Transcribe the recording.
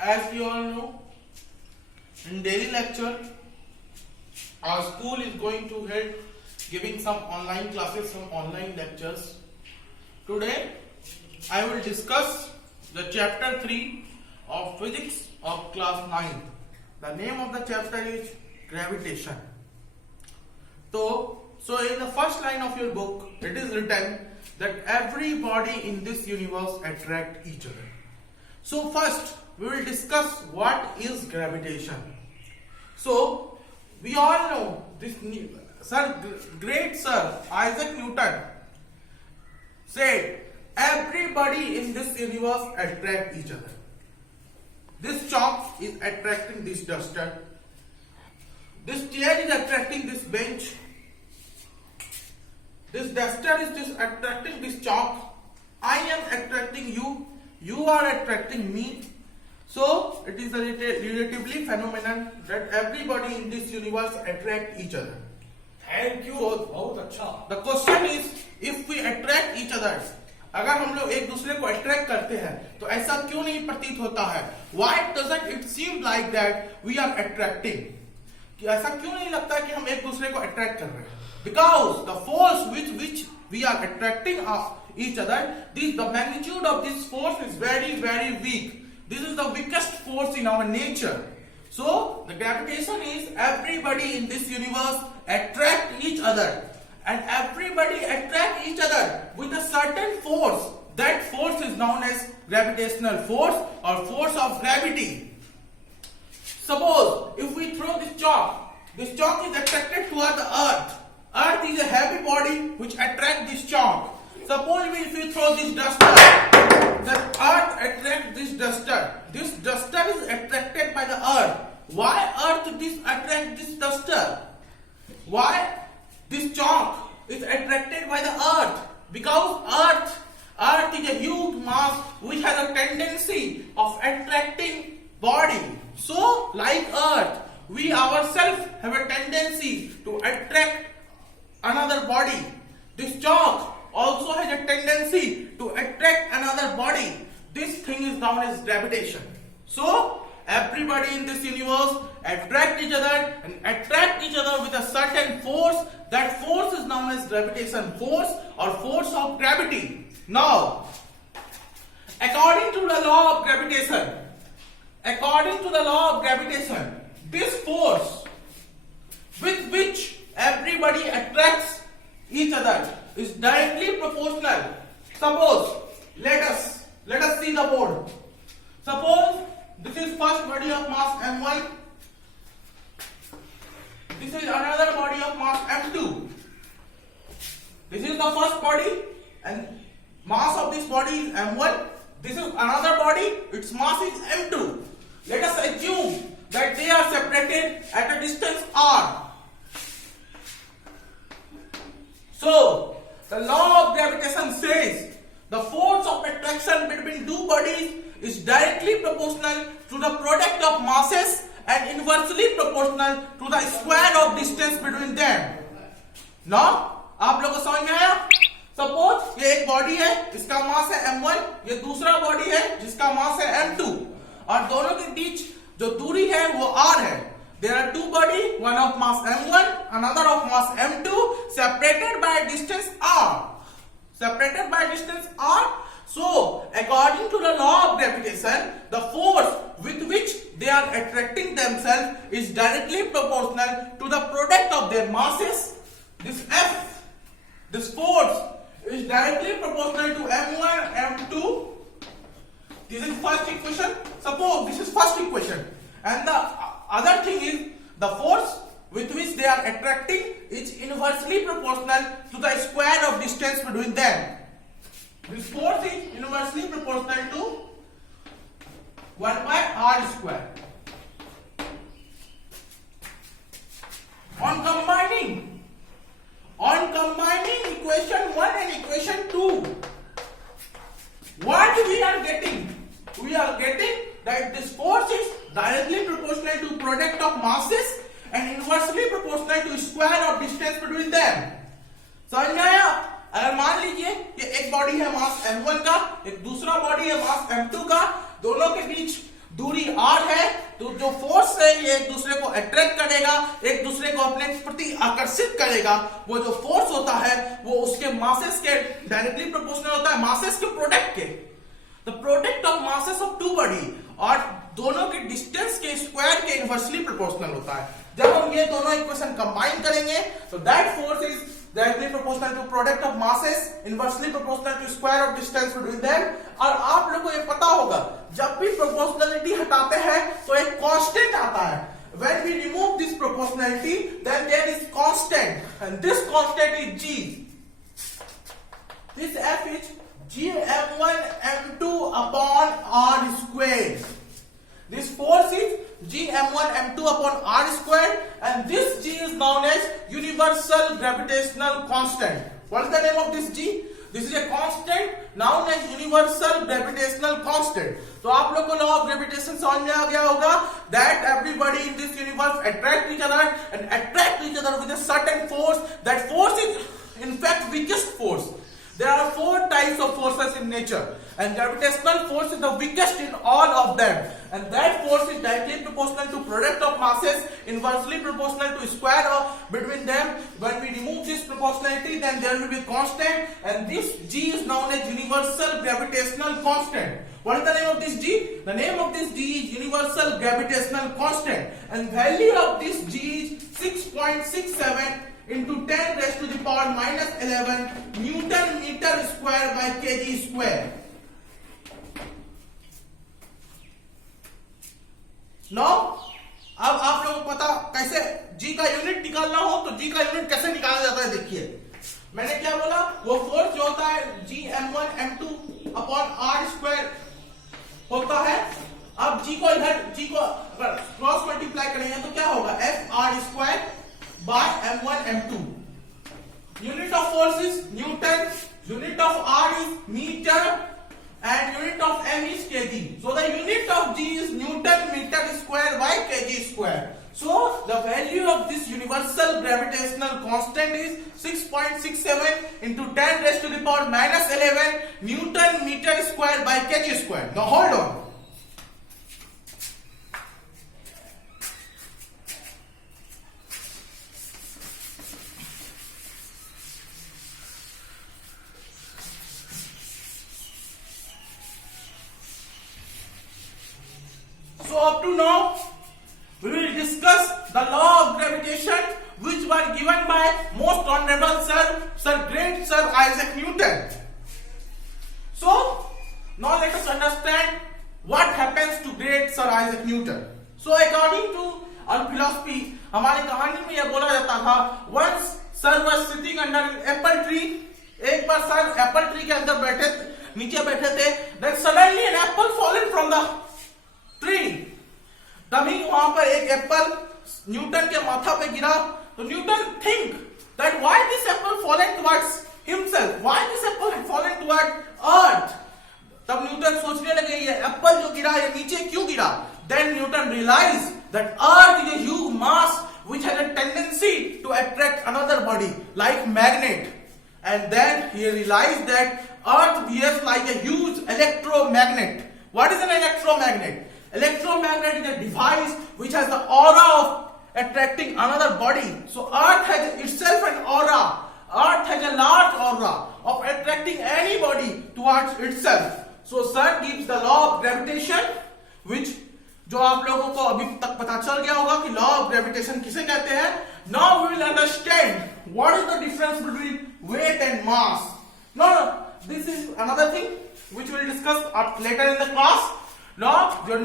as we all know, in daily lecture, our school is going to head giving some online classes, some online lectures. Today, I will discuss the chapter 3 of physics of class 9. The name of the chapter is gravitation. So in the first line of your book, it is written that every body in this universe attract each other. So first, we will discuss what is gravitation. So we all know this great sir Isaac Newton said everybody in this universe attract each other. This chalk is attracting this duster. This chair is attracting this bench. This duster is just attracting this chalk. I am attracting you. You are attracting me. So it is a relatively phenomenon that everybody in this universe attract each other. Thank you. बहुत अच्छा. The question is, if we attract each other, अगर हम लोग एक दूसरे को attract करते हैं तो ऐसा क्यों नहीं प्रतीत होता है? Why doesn't it seem like that we are attracting? कि ऐसा क्यों नहीं लगता है कि हम एक दूसरे को अट्रैक्ट कर रहे हैं? Because the force with which we are attracting each other, the magnitude of this force is very, very weak. This is the weakest force in our nature. So the gravitation is everybody in this universe attract each other, and everybody attract each other with a certain force. That force is known as gravitational force or force of gravity. Suppose if we throw this chalk is attracted toward the earth. Earth is a heavy body which attracts this chalk. Suppose if we throw this duster, the earth attracts this duster. This duster is attracted by the earth. Why earth attracts this duster? Why this chalk is attracted by the earth? Because earth is a huge mass which has a tendency of attracting body. So like earth, we ourselves have a tendency to attract another body. This chalk also has a tendency to attract another body. This thing is known as gravitation. So everybody in this universe attract each other and attract each other with a certain force. That force is known as gravitation force or force of gravity. Now, according to the law of gravitation, this force with which everybody attracts each other is directly proportional. Suppose, let us see the board. Suppose this is first body of mass m1. This is another body of mass m2. This is the first body and mass of this body is m1. This is another body, its mass is m2. Let us assume that they are separated at a distance r. So, the law of gravitation says the force of attraction between two bodies is directly proportional to the product of masses and inversely proportional to the square of distance between them. Now, आप लोगों को समझ में आया? Suppose ये एक body है, इसका मास है m1, ये दूसरा बॉडी है जिसका मास है m2, और दोनों के बीच जो दूरी है वो r है. There are two bodies, one of mass m1, another of mass m2, separated by a distance r. So, according to the law of gravitation, the force with which they are attracting themselves is directly proportional to the product of their masses. This F, this force is directly proportional to m1, m2. This is first equation. Suppose this is first equation, and the other thing is the force with which they are attracting is inversely proportional to the square of distance between them. This force is inversely proportional to 1 by r square. On combining equation 1 and equation 2, what we are getting? We are getting that this force is directly proportional to product of masses and inversely proportional to square of distance between them. समझ में आया? अगर मान लीजिए कि एक body है मास m1 का, एक दूसरा बॉडी है मास m2 का, दोनों के बीच दूरी r है, तो जो फोर्स है ये एक दूसरे को अट्रैक्ट करेगा, एक दूसरे को अपने प्रति आकर्षित करेगा। वो जो फोर्स होता है वो उसके मासेस के डायरेक्टली प्रोपोर्शनल होता है, मासेस के प्रोडक्ट के। The product of masses of two body, और दोनों के डिस्टेंस के स्क्वायर के इनवर्सली प्रोपोर्शनल होता है। जब हम ये दोनों इक्वेशन कंबाइन करेंगे तो that force is directly proportional to product of masses, inversely proportional to square of distance between them. और आप लोगों को ये पता होगा जब भी प्रोपोर्शनलिटी हटाते हैं तो एक कांस्टेंट आता है। When we remove this proportionality, then there is constant, and this constant is G. This F is G m1 m2 upon r squared. This force is G m1 m2 upon r squared, and this G is known as universal gravitational constant. What is the name of this G? This is a constant known as universal gravitational constant. तो आप लोग को law of gravitation समझ में आ गया होगा that everybody in this universe attract each other and attract each other with a certain force. That force is in fact weakest force. There are 4 types of forces in nature, and gravitational force is the weakest in all of them. And that force is directly proportional to product of masses, inversely proportional to square of between them. When we remove this proportionality, then there will be constant, and this G is known as universal gravitational constant. What is the name of this G? The name of this G is universal gravitational constant, and value of this G is 6.67 into 10 raised to the power minus 11 Newton meter square by kg square. Now, अब आप लोगों को पता कैसे G का unit निकालना हो, तो G का यूनिट कैसे निकाला जाता है। देखिए मैंने क्या बोला, वो फोर्स जो होता है G m1 m2 upon r square होता है। अब G को इधर G को अगर क्रॉस मल्टीप्लाई करेंगे तो क्या होगा, f r square by m1 m2. Unit of force is Newton, unit of r is meter, and unit of m is kg. So the unit of G is Newton meter square by kg square. So the value of this universal gravitational constant is 6.67 into 10 raised to the power minus 11 Newton meter square by kg square. Now hold on. So up to now, we will discuss the law of gravitation, which were given by most honorable great Sir Isaac Newton. So now let us understand what happens to great Sir Isaac Newton. So according to our philosophy, हमारी कहानी में यह बोला जाता था, once Sir was sitting under an apple tree. एक बार sir Apple tree के अंदर नीचे बैठे थे. Then suddenly an apple fallen from the tree. तभी वहां पर एक एप्पल न्यूटन के माथा पे गिरा. तो Newton think that why this apple fallen towards himself, why this apple had fallen toward earth. तब न्यूटन सोचने लगे ये एप्पल जो गिरा ये नीचे क्यों गिरा. Then Newton realize that earth is a huge mass which has a tendency to attract another body like magnet, and then he realized that earth behaves like a huge electromagnet. What is an electromagnet? Electromagnet is a device which has the aura of attracting another body. So earth has itself an aura. Earth has a large aura of attracting anybody towards itself. So sir gives the law of gravitation, which जो आप लोगों को अभी तक पता चल गया होगा कि लॉ ऑफ ग्रेविटेशन किसे कहते हैं. Now we will understand what is the difference between weight and mass. No, this is another thing which we will discuss later in the class. Now your